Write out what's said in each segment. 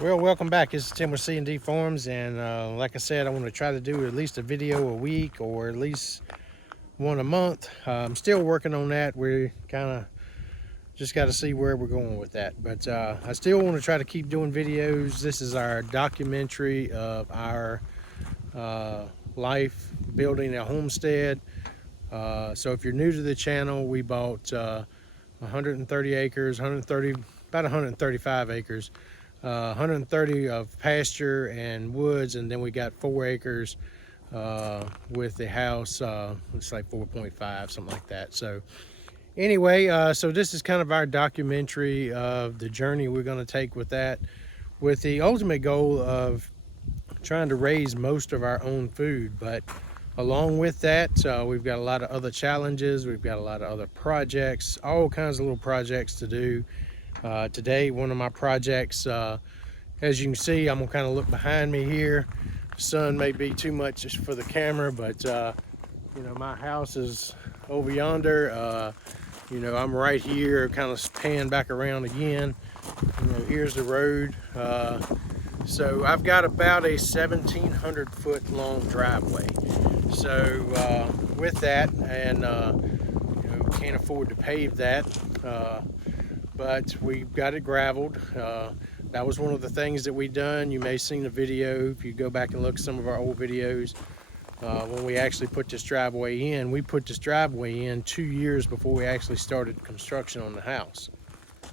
Well, welcome back. This is Tim with C&D Farms, and like I said, I want to try to do at least a video a week or at least one a month. I'm still working on that. We kind of just got to see where we're going with that, but I still want to try to keep doing videos. This is our documentary of our life building a homestead. So if you're new to the channel, we bought 130 acres, about 135 acres. 130 of pasture and woods, and then we got 4 acres with the house. It's like 4.5, something like that. So anyway, so this is kind of our documentary of the journey we're going to take with that, with the ultimate goal of trying to raise most of our own food. But along with that, we've got a lot of other challenges. We've got a lot of other projects, all kinds of little projects to do. Today, one of my projects, as you can see, I'm gonna kind of look behind me here. The sun may be too much for the camera, but you know, my house is over yonder. You know, I'm right here, kind of pan back around again. You know, here's the road. So I've got about a 1,700 foot long driveway. So with that, and you know, can't afford to pave that. But we got it graveled. That was one of the things that we done. You may have seen the video if you go back and look at some of our old videos. When we actually put this driveway in, we put this driveway in 2 years before we actually started construction on the house.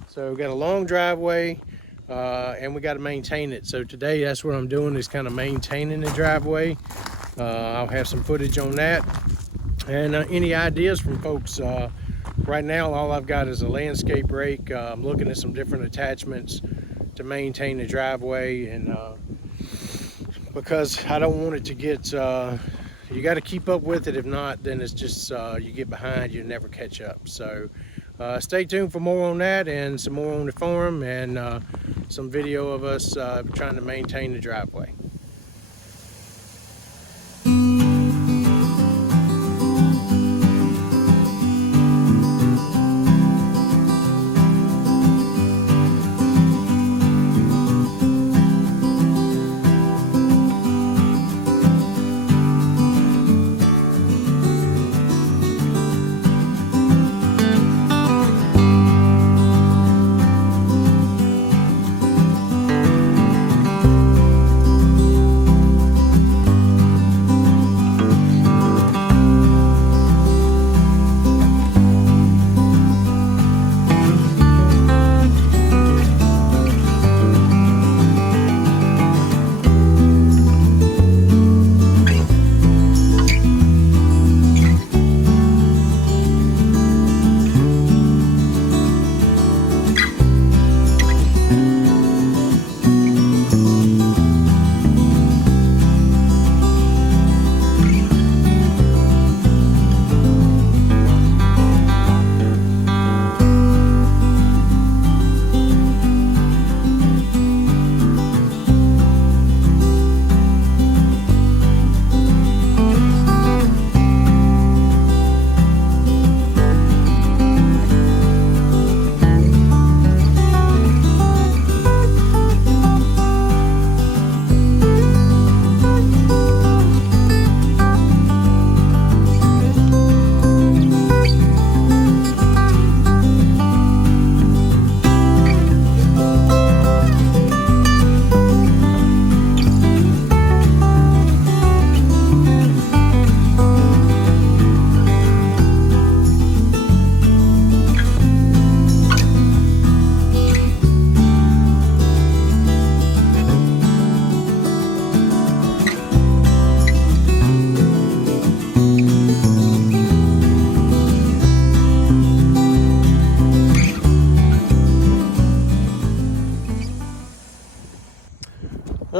So we got a long driveway, and we got to maintain it. So today, that's what I'm doing, is kind of maintaining the driveway. I'll have some footage on that, and any ideas from folks. Right now, all I've got is a landscape rake. I'm looking at some different attachments to maintain the driveway, and because I don't want it to get, you got to keep up with it. If not, then it's just, you get behind, you never catch up. So stay tuned for more on that, and some more on the farm, and some video of us trying to maintain the driveway.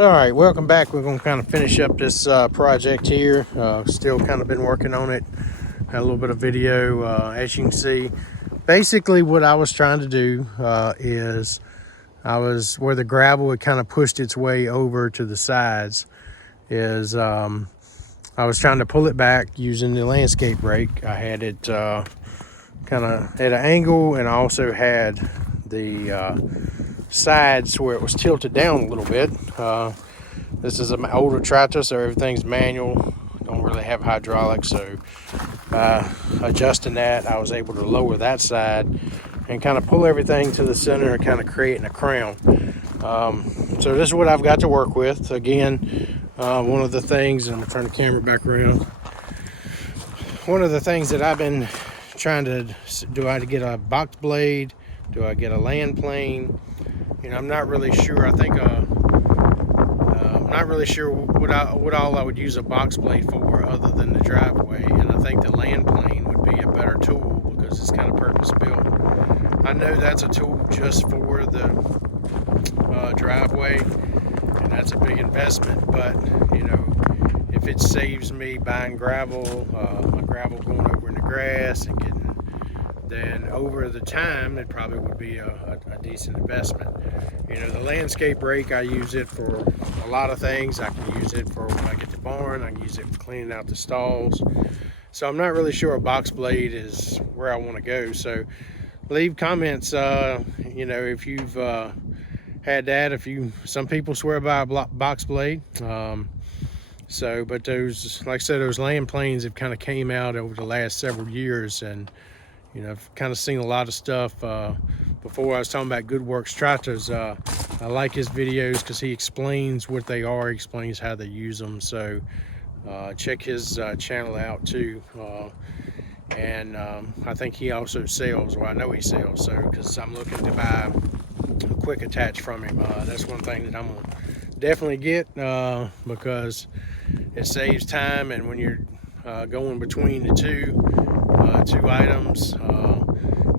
All right, welcome back. We're going to kind of finish up this project here. Still kind of been working on it. Had a little bit of video. As you can see, basically what I was trying to do is where the gravel had kind of pushed its way over to the sides is I was trying to pull it back using the landscape rake. I had it kind of at an angle, and I also had the sides where it was tilted down a little bit. This is an older tractor, so everything's manual. Don't really have hydraulics, so adjusting that, I was able to lower that side and kind of pull everything to the center and kind of creating a crown. So this is what I've got to work with. Again, one of the things, and I'm gonna turn the camera back around. One of the things that I've been trying to do, I get a box blade? Do I get a land plane? You know, I'm not really sure. I think I'm not really sure what all I would use a box blade for other than the driveway. And I think the land plane would be a better tool because it's kind of purpose built. I know that's a tool just for the driveway, and that's a big investment. But you know, if it saves me buying gravel, my gravel going over in the grass and getting, then over the time it probably would be a decent investment. You know, the landscape rake, I use it for a lot of things. I can use it for when I get to barn. I can use it for cleaning out the stalls. So I'm not really sure a box blade is where I want to go. So leave comments, you know, if you've had that. Some people swear by a box blade. But those, like I said, those land planes have kind of came out over the last several years, and you know, I've kind of seen a lot of stuff. Before I was talking about Good Works tractors, I like his videos because he explains what they are, he explains how they use them. So check his channel out too. I think he also sells, well, I know he sells, so because I'm looking to buy a quick attach from him. That's one thing that I'm gonna definitely get because it saves time, and when you're going between the two items,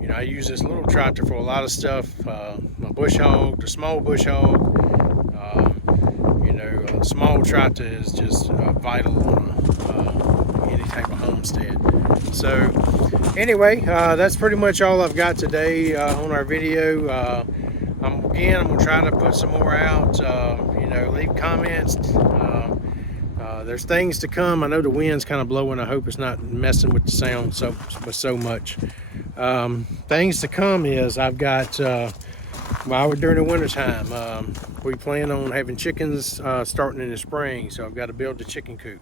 you know, I use this little tractor for a lot of stuff. My bush hog, the small bush hog, you know, a small tractor is just vital on any type of homestead. So anyway, that's pretty much all I've got today on our video. I'm gonna try to put some more out. You know, leave comments. There's things to come. I know the wind's kind of blowing. I hope it's not messing with the sound so much. Things to come is I've got, during the winter time, we plan on having chickens starting in the spring, so I've got to build the chicken coop.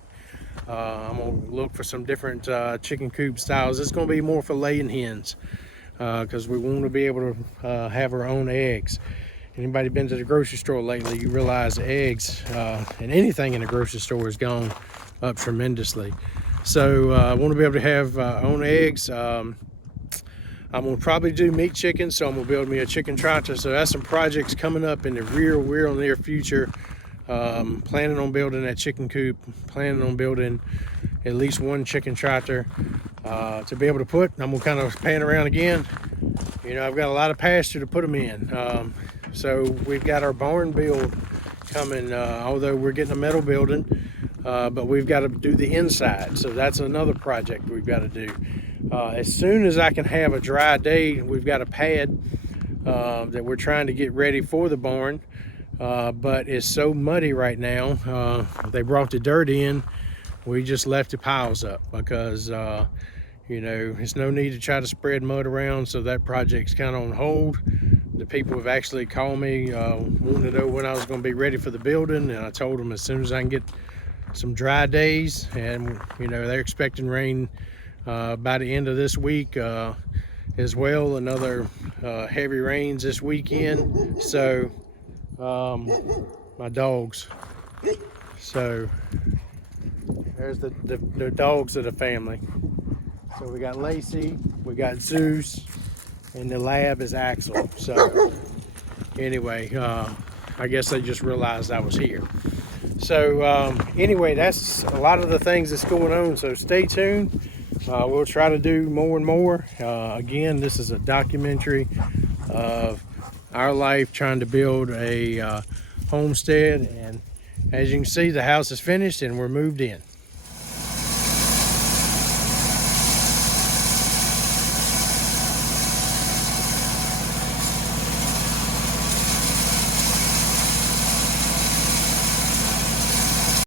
I'm going to look for some different chicken coop styles. It's going to be more for laying hens because we want to be able to have our own eggs. Anybody been to the grocery store lately, you realize eggs and anything in the grocery store has gone up tremendously. So I want to be able to have our own eggs. I'm going to probably do meat chicken, so I'm going to build me a chicken tractor. So that's some projects coming up in the real near future. Planning on building that chicken coop, planning on building at least one chicken tractor to be able to put. I'm going to kind of pan around again. You know, I've got a lot of pasture to put them in. So we've got our barn build coming, although we're getting a metal building, but we've got to do the inside. So that's another project we've got to do. As soon as I can have a dry day, we've got a pad that we're trying to get ready for the barn, but it's so muddy right now. They brought the dirt in. We just left the piles up because, you know, it's no need to try to spread mud around, so that project's kind of on hold. The people have actually called me wanting to know when I was going to be ready for the building, and I told them as soon as I can get some dry days, and you know, they're expecting rain by the end of this week as well. Another heavy rains this weekend. So my dogs, so there's the dogs of the family. So we got Lacey, we got Zeus, and the lab is Axel. So anyway, I guess they just realized I was here. So anyway, that's a lot of the things that's going on. So stay tuned. We'll try to do more and more. Again, this is a documentary of our life trying to build a homestead, and As you can see, the house is finished and we're moved in.